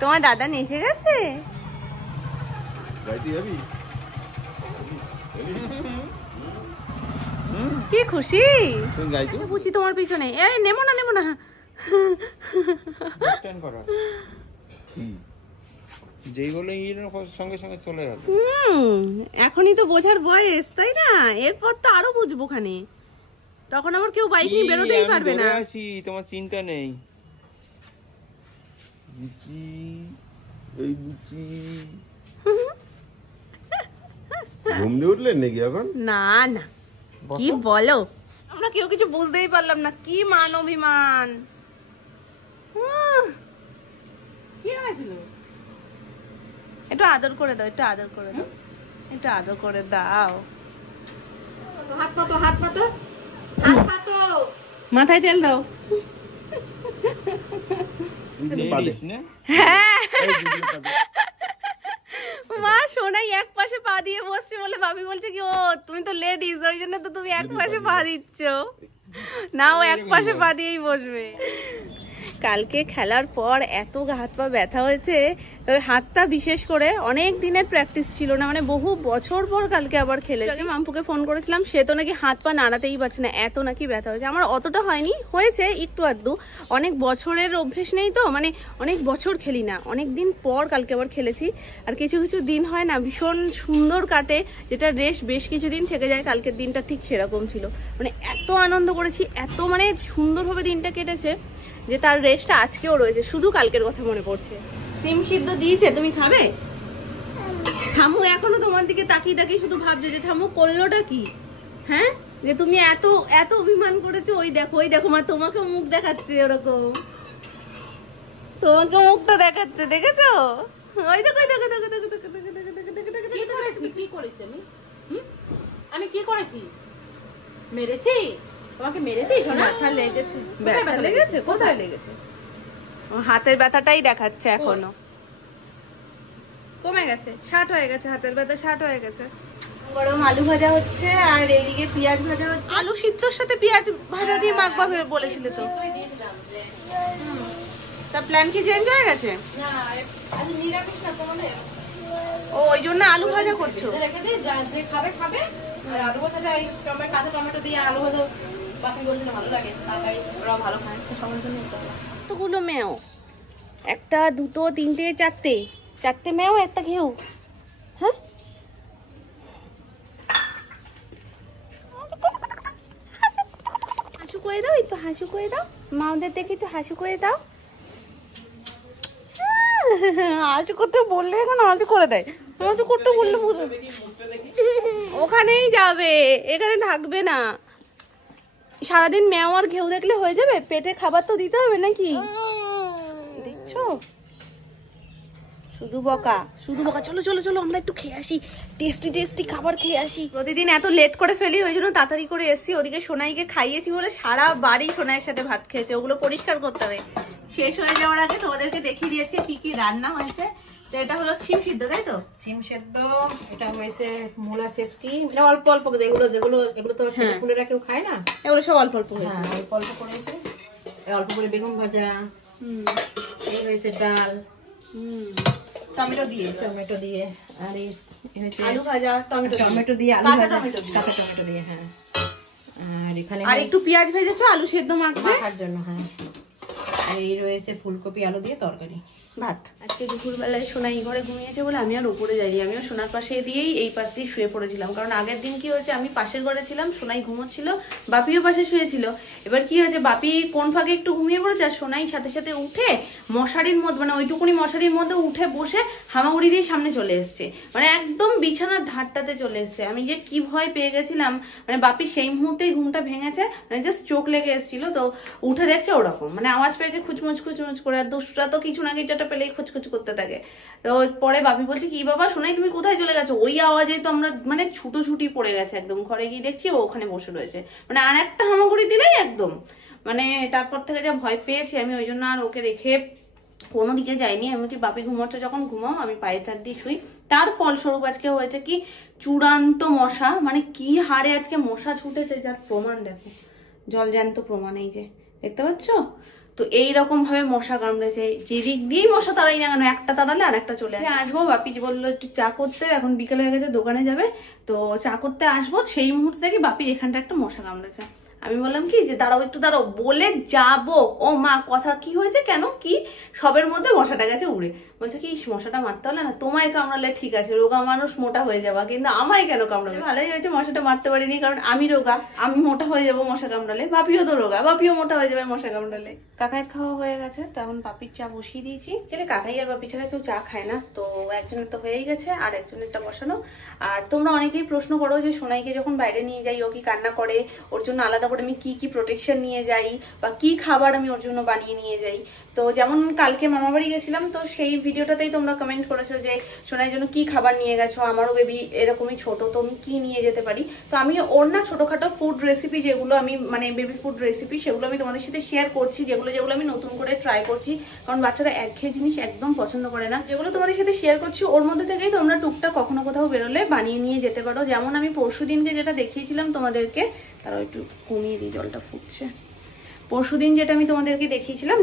তোমার দাদা এসে গেছে। কি খুশি বুঝি তোমার পিছনে। এই নেমো না নেমো না। যেই বলে সঙ্গে সঙ্গে চলে গেল। এখনই তো বোঝার বয়স, তাই না? এরপর তো আরো বুঝবো খানে, তখন আবার কেউ বাইক নিয়ে বেরোতেই পারবে না। তোমার চিন্তা নেই। ঘুম দিয়ে উঠলেন নাকি এখন? না না, কি বলো, আমরা কেউ কিছু বুঝতেই পারলাম না। কি মান অভিমান। কি হয়েছিল? একটু আদর করে দাও, একটু আদর করে দাও, একটু আদর করে দাও। হাত পাতো, হাত পাতো, হাত পাতো, মাথায় তেল দাও। হ্যাঁ মা সোনাই এক পাশে পা দিয়ে বসছে বলে ভাবি বলছে কি, ও তুমি তো লেডিজ, ওই জন্য তো তুমি এক পাশে পা দিচ্ছ, না ও এক পাশে পা দিয়েই বসবে। কালকে খেলার পর এত হাত পা ব্যথা হয়েছে, তবে হাতটা বিশেষ করে অনেক দিনের প্র্যাকটিস ছিল না, মানে বহু বছর পর কালকে আবার খেলেছে। মাম্পুকে ফোন করেছিলাম, সে তো নাকি হাত পা নাড়াতেই পারছে না, এত নাকি ব্যথা হয়েছে। আমার অতটা হয়নি, হয়েছে একটু আধটু, অনেক বছরের অভ্যেস নেই তো, মানে অনেক বছর খেলি না, অনেক দিন পর কালকে আবার খেলেছি। আর কিছু কিছু দিন হয় না ভীষণ সুন্দর কাটে, যেটা রেস্ট বেশ কিছুদিন থেকে যায়, কালকের দিনটা ঠিক সেরকম ছিল। মানে এত আনন্দ করেছি, এত মানে সুন্দরভাবে দিনটা কেটেছে যে তার রেস্টটা আজকেও রয়েছে, শুধু কালকের কথা মনে পড়ছে। সিম সিদ্ধ দিয়েছে, তুমি খাবে? ঠামু এখনো তোমার দিকে তাকিয়ে তাকিয়ে শুধু ভাবছে যে ঠামু করলোটা কি, হ্যাঁ, যে তুমি এত এত অভিমান করেছো। ওই দেখো, ওই দেখো মা তোমাকে মুখ দেখাচ্ছে, ওরকম তোমাকে মুখটা দেখাচ্ছে, দেখেছো? ওই দেখো, দেখো দেখো দেখো দেখো দেখো দেখো। কি করেছি, কি করেছি আমি? আমি কি করেছি? মেরেছি তোমাকে? মেরেছি সোনা? ব্যথা লেগেছে, ব্যথা লেগেছে, কোথায় লেগেছে? হাতের ব্যথাটাই দেখাচ্ছে, এখনো কমে গেছে, 60 হয়ে গেছে, হাতের ব্যথা 60 হয়ে গেছে। গরম আলু ভাজা হচ্ছে, আর এইদিকে পেঁয়াজ ভাজা হচ্ছে। আলু সিদ্ধর সাথে পেঁয়াজ ভাজা দিয়ে মাখবা ভেবে বলেছিলে তো, তা প্ল্যান কি চেঞ্জ হয়ে গেছে? ও ওই জন্য আলু ভাজা করছো? যে খাবে খাবে, আর আলু ভাজাটা এই কাঁচা টমেটো দিয়ে আলু ভাজা বাকি বলছিল ভালো লাগে, তাই ওরা ভালো খায়, তো সবার জন্য কতগুলো মেও, একটা দুটো তিনটে চারটে, চারটে মেও একটা ঘেউ। হ্যাঁ হাসু করে দাও, একটু হাসু করে দাও, মাওদের দেখে একটু হাসু করে দাও। হাসু করতে বললে এখন হাসু করে দেয়, হাসু করতে বললে ওখানেই যাবে, এখানে থাকবে না। সারাদিন মেও আর ঘেউ দেখলে হয়ে যাবে? পেটে খাবার তো দিতে হবে নাকি? দিচ্ছ? শুধু বকা, শুধু বকা। চলো চলো চলো, আমরা একটু খেয়ে আসি, টেস্টি টেস্টি খাবার খেয়ে আসি। প্রতিদিন এত লেট করে ফেলি, ওই জন্য তাড়াতাড়ি করে এসছি। ওদিকে সোনাইকে খাইয়েছি বলে সারা বাড়ি সোনাইয়ের সাথে ভাত খেয়েছে, ওগুলো পরিষ্কার করতে হবে। শেষ হয়ে যাওয়ার আগে তোমাদেরকে দেখিয়ে দিয়েছে কি কি রান্না হয়েছে। তো এটা হলো সিম সিদ্ধ, তাই তো? সিম সেদ্ধ, এটা হয়েছে মূলা ছেচকি, এটা অল্প অল্প, যেগুলো যেগুলো এগুলো তো ফুলেরা কেউ খায় না, এগুলো সব অল্প অল্প হয়েছে, অল্প অল্প করেছে। অল্প করে বেগুন ভাজা, এই হয়েছে ডাল, টমেটো দিয়ে, আর এই হয়েছে আলু ভাজা, টমেটো দিয়ে, আলু ভাজা, কাঁচা টমেটো দিয়ে, হ্যাঁ। আর এখানে আর একটু পেঁয়াজ ভেজেছো আলু সেদ্ধ মাখার জন্য, হ্যাঁ। এই রয়েছে ফুলকপি আলু দিয়ে তরকারি, ভাত। আজকে দুপুরবেলায় সোনাই ঘরে ঘুমিয়েছে বলে আমি আর উপরে যাইনি, আমিও সোনার পাশে দিয়েই এই পাশ দিয়ে শুয়ে পড়েছিলাম। কারণ আগের দিন কি হয়েছে, আমি পাশের ঘরে ছিলাম, সোনাই ঘুমোচ্ছিল, বাপিও পাশে শুয়েছিল। এবার কি হয়েছে, বাপি কোন ফাঁকে একটু ঘুমিয়ে পড়েছে, আর সোনাই সাথে সাথে উঠে মশারির মধ্যে, মানে ওইটুকুনি মশারির মধ্যে উঠে বসে হামাগুড়ি দিয়ে সামনে চলে এসছে, মানে একদম বিছানার ধারটাতে চলে এসছে। আমি যে কি ভয় পেয়ে গেছিলাম, মানে বাপি সেই মুহূর্তেই ঘুমটা ভেঙেছে, মানে জাস্ট চোখ লেগে এসেছিল, তো উঠে দেখছে ওরকম, মানে আওয়াজ পেয়েছে খুচমুচ খুচমুচ করে। আর দুষ্টরা তো কিছু না কিছু একটা পেলেই খুচখুচ করতে থাকে। তো পরে বাপি বলছে কি বাবা সোনাই তুমি কোথায় চলে গেছো? ওই আওয়াজে তো আমরা মানে ছুটোছুটি পড়ে গেছে, একদম ঘরে গিয়ে দেখছি ও ওখানে বসে রয়েছে, মানে আর একটা হামাগুড়ি দিলেই একদম, মানে তারপর থেকে যা ভয় পেয়েছি আমি, ওই জন্য আর ওকে রেখে কোনো দিকে যাইনি। আমি বলছি বাপি ঘুমোচ্ছে যখন ঘুমাও, আমি পায়ে হাত দিয়ে শুই। তার ফলস্বরূপ আজকে হয়েছে কি, চূড়ান্ত মশা, মানে কি হারে আজকে মশা ছুটেছে, যার প্রমাণ দেখো, জলজ্যান্ত প্রমাণ এই যে দেখতে পাচ্ছ। তো এইরকম ভাবে মশা কামড়েছে, যেদিক দিয়েই মশা তাড়াই না কেন, একটা তাড়ালে আর একটা চলে আসে। আসবো, বাপি বললো একটু চা করতে, এখন বিকেল হয়ে গেছে, দোকানে যাবে, তো চা করতে আসবো, সেই মুহূর্তে দেখি বাপির এখানটা একটা মশা কামড়েছে। আমি বললাম কি যে দাঁড়াও একটু দাঁড়াও, বলে যাবো, ও মা কথা কি হয়েছে, কেন কি, সবের মধ্যে মশাটা গেছে উড়ে। বলছে কি মশাটা মারতে হলে না, তোমায় কামড়ালে ঠিক আছে, রোগা মানুষ মোটা হয়ে যাবা, কিন্তু আমায় কেন কামড়াবে? ভালোই হয়েছে মশাটা মারতে পারিনি, কারণ আমি রোগা, আমি মোটা হয়ে যাবো মশা কামড়ালে, বাপিও তো রোগা, বাপিও মোটা হয়ে যাবে মশা কামড়ালে। কাকাইয়ের খাওয়া হয়ে গেছে, তখন বাপির চা বসিয়ে দিয়েছি। কাকাই আর বাপি ছাড়া কেউ চা খায় না, তো একজনের তো হয়েই গেছে, আর একজনেরটা বসানো। আর তোমরা অনেকেই প্রশ্ন করো যে সোনাইকে যখন বাইরে নিয়ে যাই ও কি কান্না করে, ওর জন্য আলাদা করে আমি কি কি প্রোটেকশন নিয়ে যাই বা কি খাবার আমি ওর জন্য বানিয়ে নিয়ে যাই। তো যেমন কালকে মামা বাড়ি গেছিলাম, তো সেই ভিডিওটাতেই তোমরা কমেন্ট করেছো যে সোনাইয়ের জন্য কি খাবার নিয়ে গেছো, আমারও বেবি এরকমই ছোট, তো আমি কি নিয়ে যেতে পারি। তো আমি ওর না ছোটখাটো ফুড রেসিপি যেগুলো আমি মানে বেবি ফুড রেসিপি, সেগুলো আমি তোমাদের সাথে শেয়ার করছি, যেগুলো আমি নতুন করে ট্রাই করছি, কারণ বাচ্চারা একঘেয়ে জিনিস একদম পছন্দ করে না। যেগুলো তোমাদের সাথে শেয়ার করছি ওর মধ্যে থেকেই তোমরা টুকটাক কখনো কোথাও বেরোলে বানিয়ে নিয়ে যেতে পারো। যেমন আমি পরশুদিনকে যেটা দেখিয়েছিলাম তোমাদেরকে, তারাও একটু কমিয়ে দিই, জলটা ফুটছে। পরশুদিন যেটা আমি তোমাদেরকে দেখিয়েছিলাম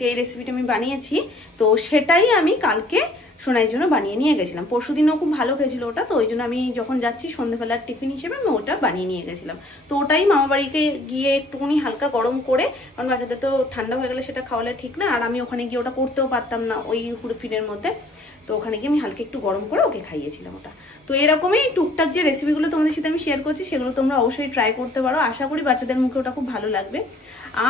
যে রেসিপিটা আমি বানিয়েছি, তো সেটাই আমি কালকে সোনাইয়ের জন্য বানিয়ে নিয়ে গেছিলাম। পরশুদিনও খুব ভালো খেয়েছিল ওটা, তো ওই জন্য আমি যখন যাচ্ছি সন্ধ্যেবেলার টিফিন হিসেবে আমি ওটা বানিয়ে নিয়ে গেছিলাম। তো ওটাই মামা বাড়িতে গিয়ে একটুখানি হালকা গরম করে, কারণ বাচ্চাদের তো ঠান্ডা হয়ে গেলে সেটা খাওয়ালে ঠিক না, আর আমি ওখানে গিয়ে ওটা করতেও পারতাম না ওই হুড়ফিনের মধ্যে, তো ওখানে গিয়ে আমি হালকা একটু গরম করে ওকে খাইয়েছিলাম ওটা। তো এরকমই টুকটাক যে রেসিপিগুলো তোমাদের সাথে আমি শেয়ার করছি, সেগুলো তোমরা অবশ্যই ট্রাই করতে পারো, আশা করি বাচ্চাদের মুখে ওটা খুব ভালো লাগবে।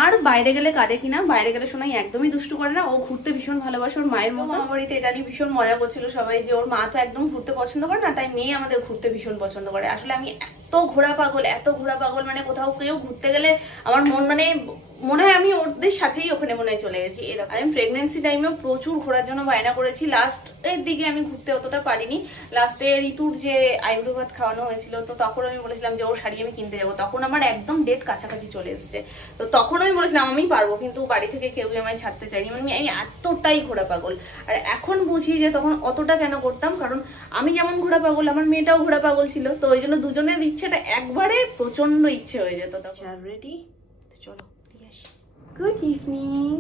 আর বাইরে গেলে কাঁদে কিনা, বাইরে গেলে সোনাই একদমই দুষ্টু করে না, ও ঘুরতে ভীষণ ভালোবাসে, ওর মায়ের মতো। আমার বাড়িতে এটা নিয়ে ভীষণ মজা করছিল সবাই যে ওর মা তো একদম ঘুরতে পছন্দ করে না, তাই মেয়ে আমাদের ঘুরতে ভীষণ পছন্দ করে। আসলে আমি এত ঘোরা পাগল, মানে কোথাও কেউ ঘুরতে গেলে আমার মনে হয় আমি ওদের সাথেই ওখানে মনে হয় চলে গেছি। এরকম আমি প্রেগনেন্সি টাইমেও প্রচুর ঘোরার জন্য বায়না করেছি, লাস্টের দিকে আমি ঘুরতে অতটা পারিনি। লাস্টে ঋতুর যে আইব্রো ভাত খাওয়ানো হয়েছিল, তো তখন আমি বলেছিলাম যে ওর শাড়ি আমি কিনতে যাবো, তখন আমার একদম ডেট কাছাকাছি চলে এসছে, তো তখন আমি বলেছিলাম আমি পারবো, কিন্তু বাড়ি থেকে কেউই আমায় ছাড়তে চাইনি, মানে আমি এতটাই ঘোরা পাগল। আর এখন বুঝি যে তখন অতটা কেন করতাম, কারণ আমি যেমন ঘোরা পাগল আমার মেয়েটাও ঘোরা পাগল ছিল, তো ওই জন্য দুজনের ইচ্ছেটা একবারে প্রচন্ড ইচ্ছে হয়ে যেত। রেডি, চলো দিয়ে আসি। Good evening.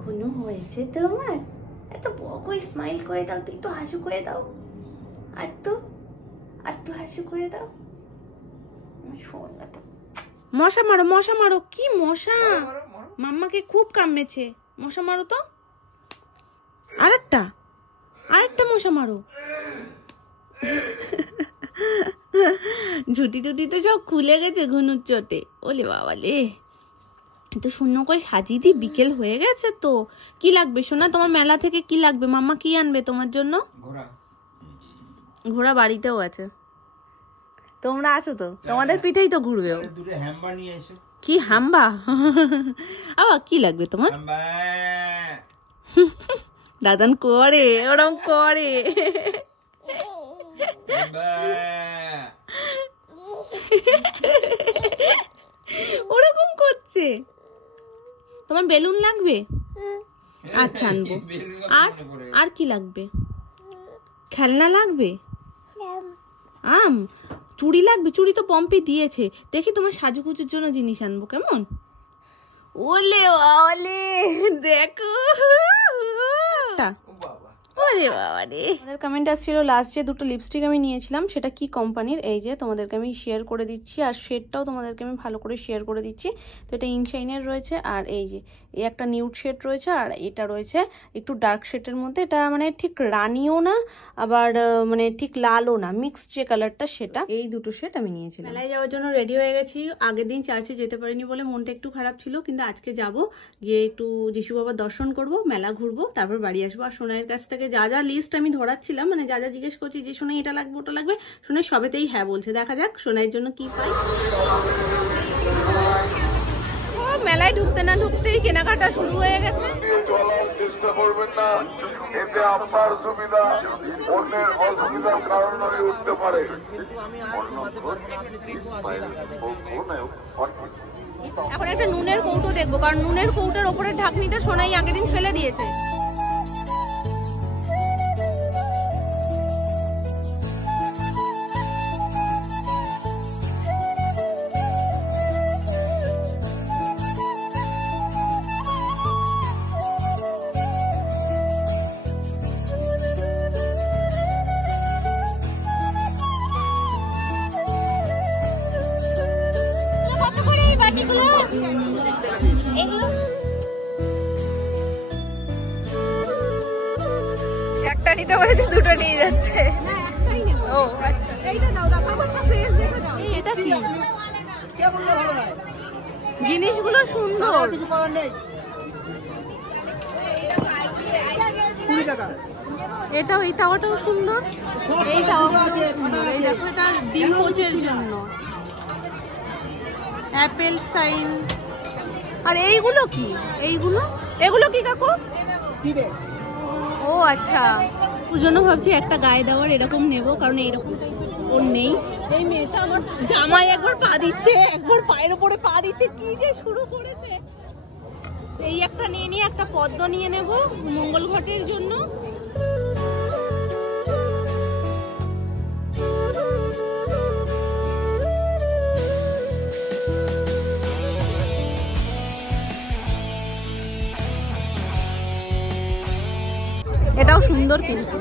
ঘুনু হয়েছে তোমার? এত বড় করে স্মাইল করে দাও, তুই তো হাসু করে দাও, আর তো হাসু করে দাও। মশা মারো, কি মশা, মাম্মাকে খুব কামড়েছে, মশা মারো তো, আরেকটা মশা মারো। ঝুটি টুটি তো সব খুলে গেছে ঘুনুর চোটে, ওলে বাবালে। তো শূন্য করে সাজিয়ে দি, বিকেল হয়ে গেছে তো। কি লাগবে সোনা তোমার মেলা থেকে, কি লাগবে? মাম্মা কি আনবে তোমার জন্য? ঘোড়া বাড়িতেও আছে, তোমরা আছো তো, তোমাদের পিঠেই তো ঘুরবে। কি হাম্বা? আবার কি লাগবে তোমার? দাদান করে ওরম করে, ওরকম করছে। তোমার বেলুন লাগবে? আচ্ছা আনবো। আর কি লাগবে? খেলনা লাগবে? আম? চুড়ি লাগবে? চুড়ি তো পম্পি দিয়েছে। দেখি তোমার সাজুগুজুর জন্য জিনিস আনবো, কেমন? ওলে ওলে দেখো, ওরে বাবা রে। আমাদের কমেন্ট আসছিল লাস্ট যে দুটো লিপস্টিক আমি নিয়েছিলাম সেটা কি কোম্পানির, এই যে তোমাদেরকে আমি শেয়ার করে দিচ্ছি, আর শেডটাও তোমাদেরকে আমি ভালো করে শেয়ার করে দিচ্ছি। তো এটা ইনশাইনের রয়েছে, আর এই যে এই একটা নিউড শেড রয়েছে, আর এটা রয়েছে একটু ডার্ক শেডের মধ্যে। এটা মানে ঠিক রানিও না আবার মানে ঠিক লালও না, মিক্সড যে কালারটা সেটা। এই দুটো শেড আমি নিয়েছিলাম। মেলায় যাওয়ার জন্য রেডি হয়ে গেছি। আগের দিন চার্চে যেতে পারিনি বলে মনটা একটু খারাপ ছিল, কিন্তু আজকে যাব, গিয়ে একটু যিশু বাবার দর্শন করব, মেলা ঘুরবো, তারপর বাড়ি আসবো। আর সোনাইয়ের কাছ থেকে যা যা লিস্ট আমি ধরাচ্ছিলাম, মানে যা যা জিজ্ঞেস করছি যে সোনাই এটা লাগবে ওটা লাগবে, সোনাই সবেতেই হ্যাঁ বলছে। দেখা যাক সোনাইয়ের জন্য কি পাই। মেলায় ঢুকতে না ঢুকতেই কেনাকাটা শুরু হয়ে গেছে। চেষ্টা করবেন না, এতে আপনার সুবিধা অন্যের অসুবিধার কারণ হয়ে উঠতে পারে। এখন একটা নুনের কৌটো দেখবো, কারণ নুনের কৌটোর ওপরের ঢাকনিটা সোনাই আগের দিন ফেলে দিয়েছে। এগুলো একটা নিতে বলেছে, দুটো নিয়ে যাচ্ছে। ও আচ্ছা, এইটা দাও, ব্যাপারটা ফ্রেশ দেখে দাও। এটা কি জিনিসগুলো সুন্দর। এটা এই তাওয়াটাও সুন্দর, এই তাওয়াটাও সুন্দর। এই দেখো, এটা ডিম পোচের জন্য অ্যাপেল সাইন। আর এইগুলো কি? এগুলো কি কাকু? ও আচ্ছা, ওর জন্য ভাবছি একটা গায়ে দেওয়ার এরকম নেব, কারণ এইরকম ওর নেই। এই মেয়েটা আমার জামাই একবার পা দিচ্ছে, একবার পায়ের উপরে পা দিচ্ছে, কি যে শুরু করেছে। এই একটা নিয়ে একটা পদ্ম নিয়ে নেব মঙ্গল ঘটের জন্য। এটাও সুন্দর, কিন্তু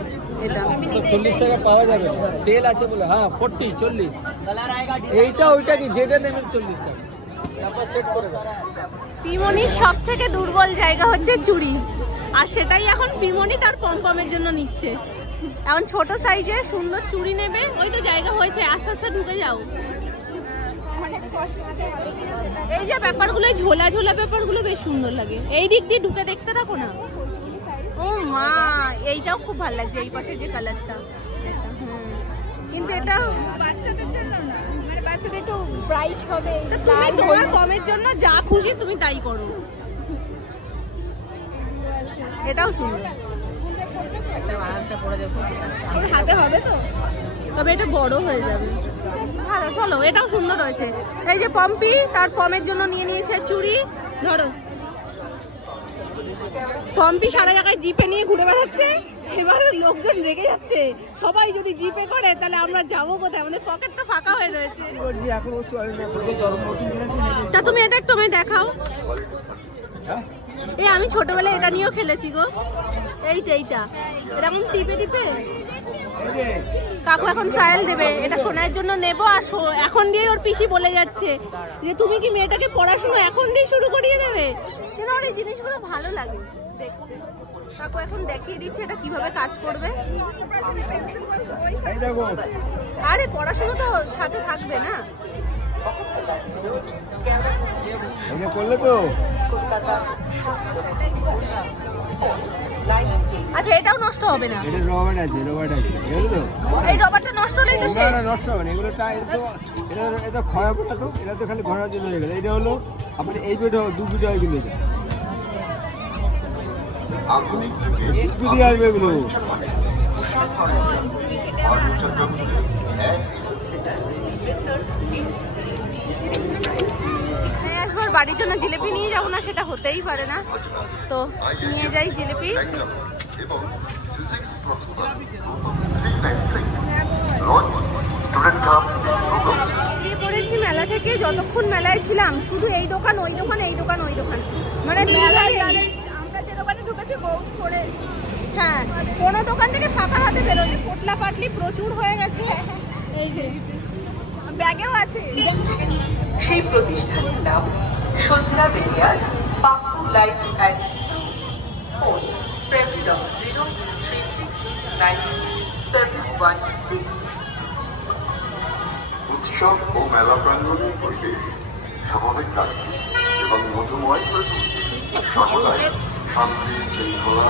এটা 40 টাকা পাওয়া যাবে, সেল আছে বলে। হ্যাঁ 40 40, এইটা ওইটা কি যেটা নেবেন 40 টাকা, তারপর সেট করে দাও। পিমনির সব থেকে দুর্বল জায়গা হচ্ছে চুড়ি, আর সেটাই এখন পিমনি তার পমপমের জন্য নিচ্ছে। এখন ছোট সাইজের সুন্দর চুড়ি নেবে। ওই তো জায়গা হয়েছে, আস্তে আস্তে ঢুকে যাও। এই যে ব্যাপারগুলো, ঝোলা ঝোলা ব্যাপারগুলো বেশ সুন্দর লাগে। এই দিক দিয়ে ঢুকে দেখতে থাকো না। ও মা, এইটাও খুব ভালো লাগছে, এই পাশে যে কালারটা। কিন্তু এটা বাচ্চাদের জন্য না, মানে বাচ্চাদের একটু ব্রাইট হবে। তুমি তোমার কমের জন্য যা খুশি তুমি তাই করো। এটাও সুন্দর, হাতে হবে তো, তবে এটা বড় হয়ে যাবে। ভালো, চলো, এটাও সুন্দর হয়েছে। এই যে পম্পি তার পমের জন্য নিয়ে নিয়েছে চুড়ি। ধরো, পম্পি সারা জায়গায় জিপে নিয়ে ঘুরে বেড়াচ্ছে। এবার লোকজন রেগে যাচ্ছে, সবাই যদি জিপে করে তাহলে আমরা যাবো কোথায়? আমাদের পকেট তো ফাঁকা হয়ে রয়েছে। তা তুমি এটা একটু আমায় দেখাও। এই আমি ছোটবেলায় এটা নিয়েও খেলেছি গো। এইটা এরকম টিপে টিপে। কাকু এখন ট্রায়াল দেবে, এটা সোনার জন্য নেবো। আর এখন দিয়ে ওর পিসি বলে যাচ্ছে যে তুমি কি মেয়েটাকে পড়াশোনা এখন দিয়ে শুরু করিয়ে দেবে? কিন্তু আমার এই জিনিসগুলো ভালো লাগে দেখতে। কাকু এখন দেখিয়ে দিচ্ছে এটা কিভাবে কাজ করবে। আরে পড়াশোনা তো সাথে থাকবে না, করলে তো। আচ্ছা এটাও নষ্ট হবে না? এটা রবার আছে, এগুলো তো এই রবারটা নষ্ট হলেই তো শেষ। না, নষ্ট হবে না। এগুলোটা এটা ক্ষয় হবে না তো, এটা তো খালি ঘোরার জন্য হয়ে গেল। এটা হলো আপনার এই বেড 2 ফিট হয়, কিন্তু এটা স্পিডি আসবে এগুলো। একবার বাড়ির জন্য জিলিপি নিয়ে যাবো না, সেটা হতেই পারে না। তো নিয়ে যাই জিলিপি। পড়েছি মেলা থেকে, যতক্ষণ মেলায় ছিলাম শুধু এই দোকান ওই দোকান, এই দোকান ওই দোকান, মানে আমরা যে দোকানে ঢুকেছি বহুত করে। হ্যাঁ, কোনো দোকান থেকে ফাঁকা হাতে বেরোনি, পোটলা পাটলি প্রচুর হয়ে গেছে। এই যে ব্যাগেও আছে। সেই প্রতিষ্ঠানের নাম Sanjana barrier Pappu life and phone 7036977116। উৎসব ও মেলা প্রাঙ্গণের পরিবেশ স্বাভাবিক রাখতে এবং মধুময় করে তুলতে সর্বদাই শান্তি শৃঙ্খলা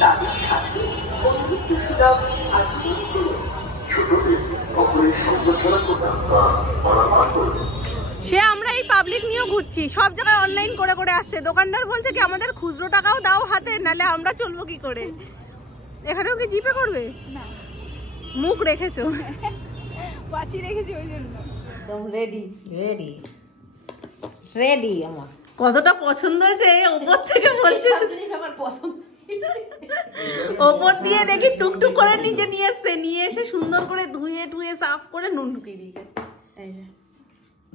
তাদের সাথে বন্ধুত্ব সুলভ আচরণ করুন। ছোটদের কখনোই শব্দ খেলা করবেন তা বলা করবেন। সে আমরা এই পাবলিক নিয়েও ঘুরছি, সব জায়গায় অনলাইন করে করে আসছে। দোকানদার বলছে কি আমাদের খুচরো টাকাও দাও হাতে, নালে আমরা চলবো কি করে? এখানেও কি জিপে করবে? না, মুখ রেখেছো, বাঁচি রেখেছি ওই জন্য। একদম রেডি রেডি রেডি। আমার কতটা পছন্দ হয়েছে ওপর থেকে বলছে। আমার পছন্দ। ওপর দিয়ে দেখি টুকটুক করে নিচে নিয়ে এসছে, নিয়ে এসে সুন্দর করে ধুয়ে টুয়ে সাফ করে নুন ঢুকিয়ে দিয়েছে। এই যে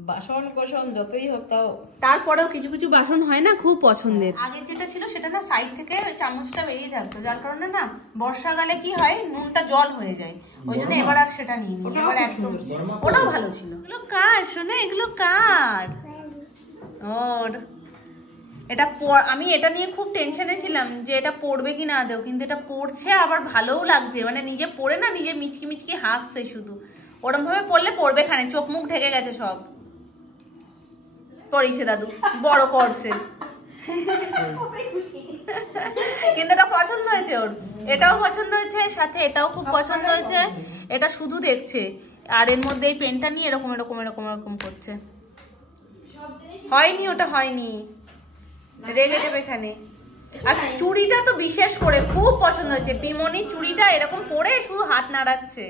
বাসন কোসন যতই হোক তাও তারপরেও কিছু কিছু বাসন হয় না খুব পছন্দের। আগে যেটা ছিল সেটা না সাইড থেকে চামচটা বেরিয়ে থাকতো, যার কারণে না বর্ষাকালে কি হয় নুনটা জল হয়ে যায়, ওই জন্য এবার আর সেটা নিই। এবার একদম ওটাও ভালো ছিল। এগুলো কার শোনা, এগুলো কার? ওর এটা আমি এটা নিয়ে খুব টেনশনে ছিলাম যে এটা পড়বে কি না দেও, কিন্তু এটা পড়ছে, আবার ভালোও লাগছে, মানে নিজে পড়ে না নিজে মিচকি মিচকি হাসছে শুধু। ওরম ভাবে পড়লে পড়বে খানে, চোখ মুখ ঢেকে গেছে সব। পড়িছে দাদু, বড় করছে। কিন্তু এটা পছন্দ হয়েছে ওর, এটাও পছন্দ হয়েছে, সাথে এটাও খুব পছন্দ হয়েছে। এটা শুধু দেখছে, আর এর মধ্যে এই পেনটা নিয়ে এরকম এরকম এরকম এরকম করছে। হয়নি, ওটা হয়নি, রেগে যাবে এখানে। আর চুড়িটা তো বিশেষ করে খুব পছন্দ হয়েছে, পিমনি চুড়িটা এরকম পরে শুধু হাত নাড়াচ্ছে।